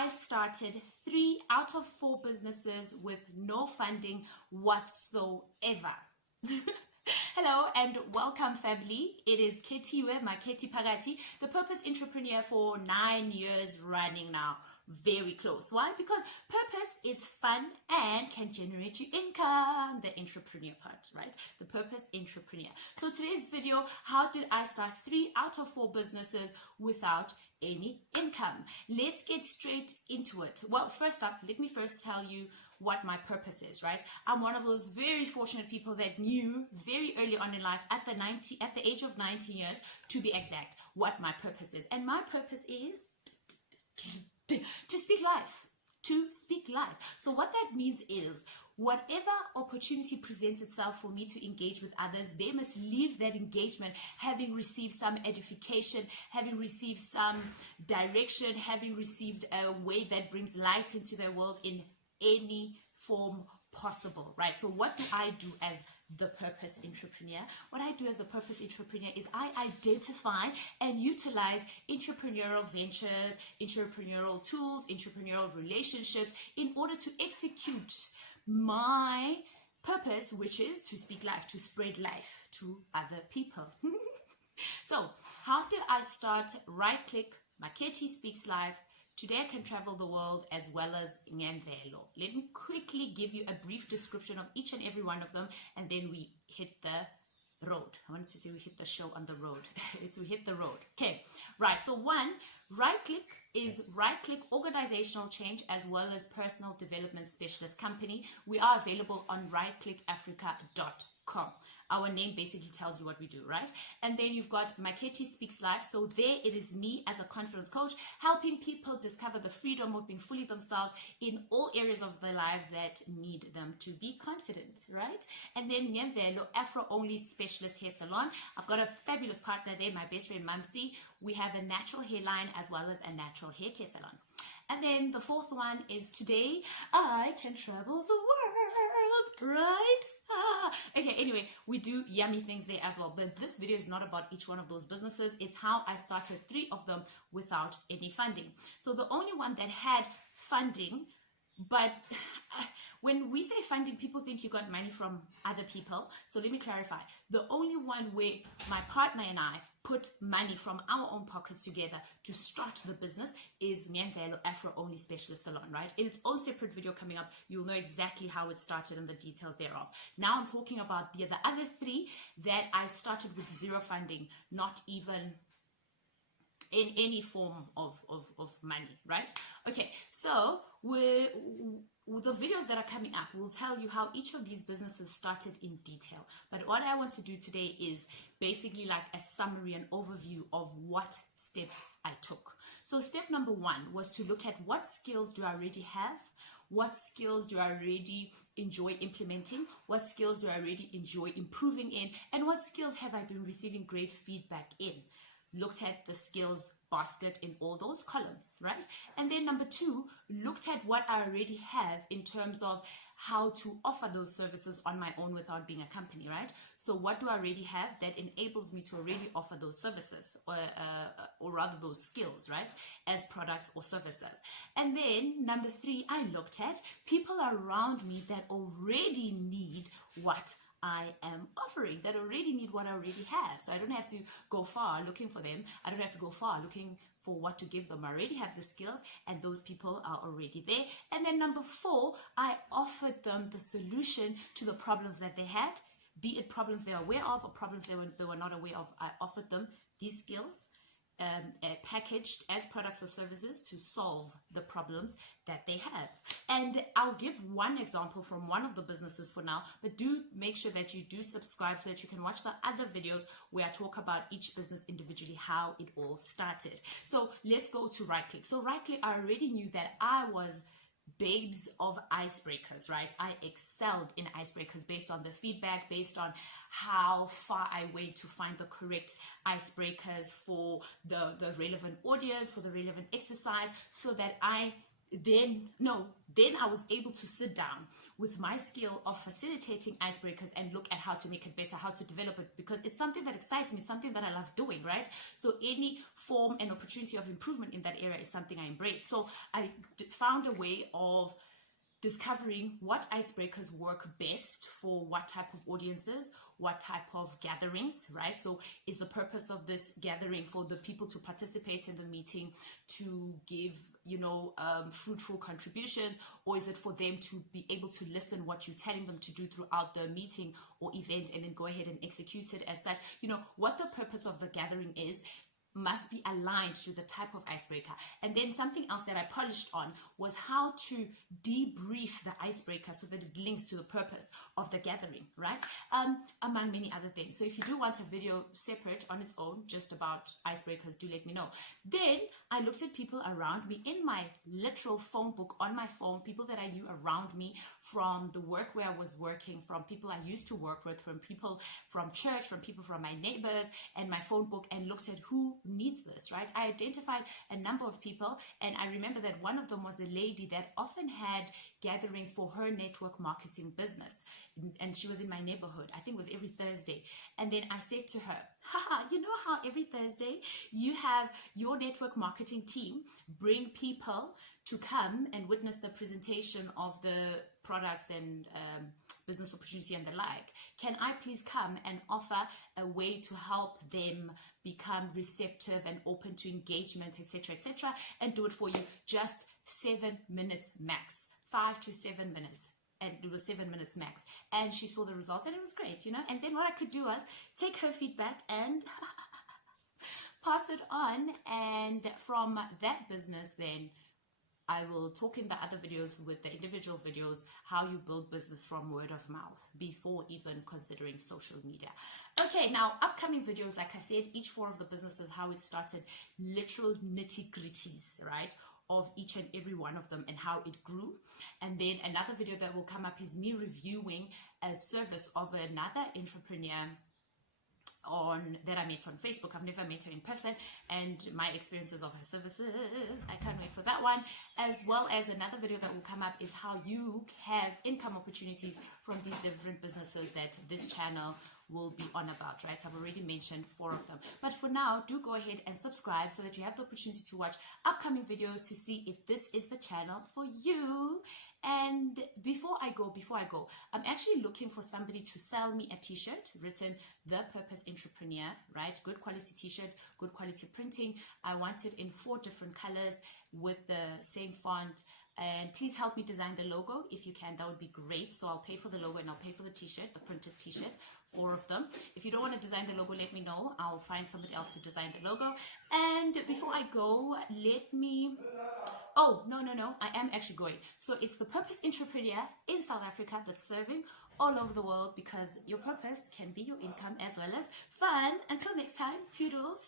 I started 3 out of 4 businesses with no funding whatsoever. Hello and welcome, family. It is Makhethi, the purpose entrepreneur for 9 years running now. Very close. Why? Because purpose is fun and can generate you income. The entrepreneur part, right? The purpose entrepreneur. So today's video, how did I start 3 out of 4 businesses without any income? Let's get straight into it. Well, first up, let me first tell you what my purpose is, right? I'm one of those very fortunate people that knew very early on in life, at the age of 19 years to be exact, what my purpose is. And my purpose is to speak life. To speak life. So what that means is, whatever opportunity presents itself for me to engage with others, they must leave that engagement having received some edification, having received some direction, having received a way that brings light into their world in any form possible, right? So what do I do as the purpose entrepreneur? What I do as the purpose entrepreneur is I identify and utilize entrepreneurial ventures, entrepreneurial tools, entrepreneurial relationships in order to execute my purpose, which is to speak life, to spread life to other people. So how did I start? Right click, Makhethi Speaks Life. Today I can travel the world, as well as Ngemvelo. Let me quickly give you a brief description of each and every one of them, and then we hit the road. I wanted to say we hit the show on the road. It's we hit the road. Okay, right. So one, right click is right click organizational change as well as personal development specialist company. We are available on rightclickafrica.com. Our name basically tells you what we do, right? And then you've got Makhethi Speaks Life. So there it is me as a confidence coach, helping people discover the freedom of being fully themselves in all areas of their lives that need them to be confident, right? And then Ngemvelo, Afro only specialist hair salon. I've got a fabulous partner there, my best friend Mamsi. We have a natural hairline as well as a natural hair care salon. And then the fourth one is today I can travel the world, right? Okay, anyway, we do yummy things there as well. But this video is not about each one of those businesses. It's how I started 3 of them without any funding. So the only one that had funding, but when we say funding, people think you got money from other people. So let me clarify. The only one where my partner and I put money from our own pockets together to start the business is Ngemvelo Afro Only Specialist Salon, right? In its own separate video coming up, you'll know exactly how it started and the details thereof. Now I'm talking about the other 3 that I started with 0 funding, not even in any form of money, right? Okay, so with the videos that are coming up, we'll tell you how each of these businesses started in detail. But what I want to do today is basically like a summary and overview of what steps I took. So step number 1 was to look at what skills do I already have, what skills do I already enjoy implementing, what skills do I already enjoy improving in, and what skills have I been receiving great feedback in. Looked at the skills basket in all those columns, right? And then number 2, looked at what I already have in terms of how to offer those services on my own without being a company, right? So what do I already have that enables me to already offer those services, or rather those skills, right, as products or services? And then number 3, I looked at people around me that already need what I am offering, that already need what I already have. So I don't have to go far looking for them. I don't have to go far looking for what to give them. I already have the skills and those people are already there. And then number 4, I offered them the solution to the problems that they had, be it problems they are aware of or problems they were not aware of. I offered them these skills packaged as products or services to solve the problems that they have. And I'll give one example from one of the businesses for now, but do make sure that you do subscribe so that you can watch the other videos where I talk about each business individually, how it all started. So let's go to right click. So right click, I already knew that I was babes of icebreakers, right? I excelled in icebreakers based on the feedback, based on how far I went to find the correct icebreakers for the relevant audience, for the relevant exercise, so that I then I was able to sit down with my skill of facilitating icebreakers and look at how to make it better, how to develop it, because it's something that excites me, it's something that I love doing, right? So any form and opportunity of improvement in that area is something I embrace. So I found a way of discovering what icebreakers work best for what type of audiences, what type of gatherings, right? So is the purpose of this gathering for the people to participate in the meeting, to give, fruitful contributions, or is it for them to be able to listen what you're telling them to do throughout the meeting or event and then go ahead and execute it as such? What the purpose of the gathering is must be aligned to the type of icebreaker. And then something else that I polished on was how to debrief the icebreaker so that it links to the purpose of the gathering, right? Among many other things. So if you do want a video separate on its own just about icebreakers, do let me know. Then I looked at people around me in my literal phone book on my phone, people that I knew around me from the work where I was working, from people I used to work with, from people from church, from people from my neighbors, and my phone book, and looked at who needs this, right? I identified a number of people, and I remember that one of them was a lady that often had gatherings for her network marketing business, and she was in my neighborhood. I think it was every Thursday. And then I said to her, haha, you know how every Thursday you have your network marketing team bring people to come and witness the presentation of the products and business opportunity and the like. Can I please come and offer a way to help them become receptive and open to engagement, etc., etc., and do it for you? Just 7 minutes max, 5 to 7 minutes. And it was 7 minutes max. And she saw the results and it was great, And then what I could do was take her feedback and pass it on. And from that business, then I will talk in the other videos with the individual videos how you build business from word of mouth before even considering social media. Okay, now upcoming videos, like I said, each 4 of the businesses, how it started, literal nitty-gritties, right, of each and every one of them and how it grew. And then another video that will come up is me reviewing a service of another entrepreneur that I met on Facebook. I've never met her in person, and my experiences of her services. I can't wait for that one. As well as another video that will come up is how you have income opportunities from these different businesses that this channel will be on about, right? I've already mentioned 4 of them. But for now, do go ahead and subscribe so that you have the opportunity to watch upcoming videos to see if this is the channel for you. And before I go, I'm actually looking for somebody to sell me a t-shirt written The Purpose Entrepreneur, right? Good quality t-shirt, good quality printing. I want it in 4 different colors with the same font. And please help me design the logo if you can. That would be great. So I'll pay for the logo and I'll pay for the t-shirt, the printed t-shirt, 4 of them. If you don't want to design the logo, let me know. I'll find somebody else to design the logo. And before I go, let me... Oh, no. I am actually going. So it's the Purpose Entrepreneur in South Africa that's serving all over the world, because your purpose can be your income as well as fun. Until next time, toodles.